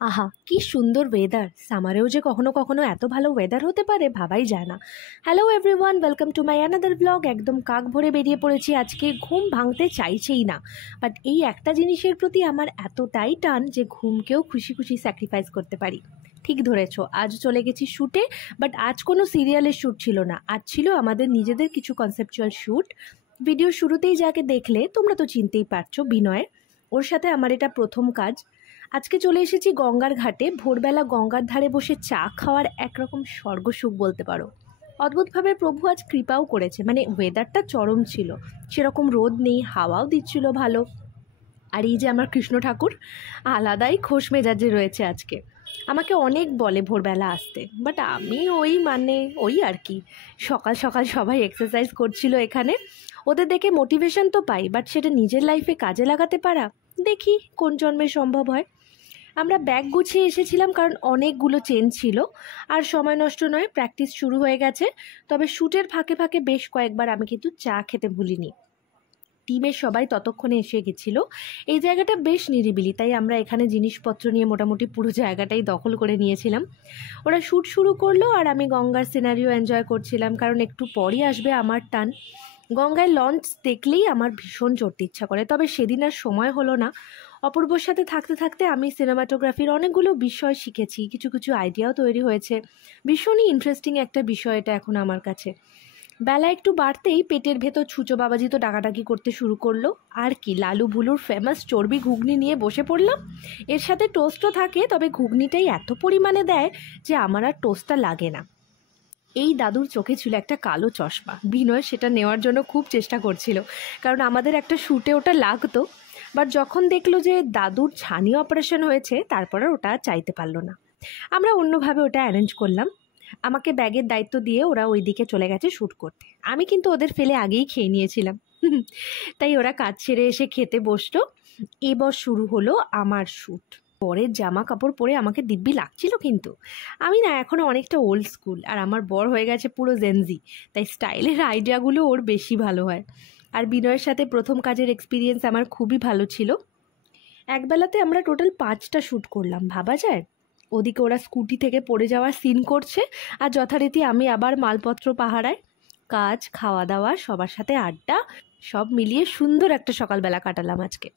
আহা! কি সুন্দর ওয়েদার! সামারেও যে কখনো কখনো এত ভালো ওয়েদার হতে পারে ভাবাই যায় না। Hello everyone, welcome to my another blog. একদম কাক ভরে বেরিয়ে পড়েছি আজকে, ঘুম ভাঙতে চাইছেই না। বাট এই একটা জিনিসের প্রতি আমার এতটাই টান যে ঘুমকেও খুশি খুশি স্যাক্রিফাইস করতে পারি। ঠিক ধরেছো, আজ চলে গেছি শ্যুটে। বাট আজ কোনো সিরিয়ালের শ্যুট ছিল না, আজ ছিল আমাদের নিজেদের কিছু কনসেপচুয়াল শ্যুট। ভিডিওর শুরুতেই যাকে দেখলে তোমরা তো চিনতেই পারছো, বিনয়। ওর সাথে আমার এটা প্রথম কাজ। আজকে চলে এসেছি গঙ্গার ঘাটে। ভোরবেলা গঙ্গার ধারে বসে চা খাওয়ার একরকম স্বর্গসুখ বলতে পারো। অদ্ভুতভাবে প্রভু আজ কৃপাও করেছে, মানে ওয়েদারটা চরম ছিল, সেরকম রোদ নেই, হাওয়াও দিচ্ছিল ভালো। আর এই যে আমার কৃষ্ণ ঠাকুর, আলাদাই খোশ মেজাজে রয়েছে আজকে। আমাকে অনেক বলে ভোরবেলা আসতে, বাট আমি ওই আর কি। সকাল সকাল সবাই এক্সারসাইজ করছিল এখানে, ওদের দেখে মোটিভেশন তো পাই, বাট সেটা নিজের লাইফে কাজে লাগাতে পারা দেখি কোন জন্মে সম্ভব হয়। আমরা ব্যাগ গুছিয়ে এসেছিলাম কারণ অনেকগুলো চেন ছিল। আর সময় নষ্ট নয়, প্র্যাকটিস শুরু হয়ে গেছে। তবে শ্যুটের ফাঁকে ফাঁকে বেশ কয়েকবার আমি কিন্তু চা খেতে ভুলিনি। টিমের সবাই ততক্ষণে এসে গেছিলো। এই জায়গাটা বেশ নিরিবিলি, তাই আমরা এখানে জিনিসপত্র নিয়ে মোটামুটি পুরো জায়গাটাই দখল করে নিয়েছিলাম। ওরা শ্যুট শুরু করলো আর আমি গঙ্গার সিনারিও এনজয় করছিলাম, কারণ একটু পরই আসবে আমার টান। গঙ্গায় লঞ্চ দেখলেই আমার ভীষণ চড়তে ইচ্ছা করে, তবে সেদিন আর সময় হলো না। অপূর্বর সাথে থাকতে থাকতে আমি সিনেমাটোগ্রাফির অনেকগুলো বিষয় শিখেছি, কিছু কিছু আইডিয়াও তৈরি হয়েছে। ভীষণই ইন্টারেস্টিং একটা বিষয় এটা এখন আমার কাছে। বেলা একটু বাড়তেই পেটের ভেতর ছুঁচো বাবাজি তো ডাকাডাকি করতে শুরু করলো। আর কি, লালু ভুলুর ফেমাস চর্বি ঘুগনি নিয়ে বসে পড়লাম। এর সাথে টোস্টও থাকে, তবে ঘুগনিটাই এত পরিমাণে দেয় যে আমার আর টোস্টটা লাগে না। এই দাদুর চোখে ছিল একটা কালো চশমা, বিনয় সেটা নেওয়ার জন্য খুব চেষ্টা করছিল, কারণ আমাদের একটা শ্যুটে ওটা লাগতো। বাট যখন দেখলো যে দাদুর ছানি অপারেশন হয়েছে, তারপর আর ওটা চাইতে পারলো না। আমরা অন্যভাবে ওটা অ্যারেঞ্জ করলাম। আমাকে ব্যাগের দায়িত্ব দিয়ে ওরা ওই দিকে চলে গেছে শ্যুট করতে। আমি কিন্তু ওদের ফেলে আগেই খেয়ে নিয়েছিলাম। তাই ওরা কাজ ছেড়ে এসে খেতে বসলো। এবার শুরু হলো আমার শ্যুট। বরের জামা কাপড় পরে আমাকে দিব্যি লাগছিল, কিন্তু আমি না এখনও অনেকটা ওল্ড স্কুল, আর আমার বর হয়ে গেছে পুরো জেনজি, তাই স্টাইলের আইডিয়াগুলো ওর বেশি ভালো হয়। আর বিনয়ের সাথে প্রথম কাজের এক্সপিরিয়েন্স আমার খুবই ভালো ছিল। একবেলাতে আমরা টোটাল 5টা শ্যুট করলাম, ভাবা যায়। ওদিকে ওরা স্কুটি থেকে পড়ে যাওয়ার সিন করছে, আর যথারীতি আমি আবার মালপত্র পাহারায়। কাজ, খাওয়া দাওয়া, সবার সাথে আড্ডা, সব মিলিয়ে সুন্দর একটা সকালবেলা কাটালাম আজকে।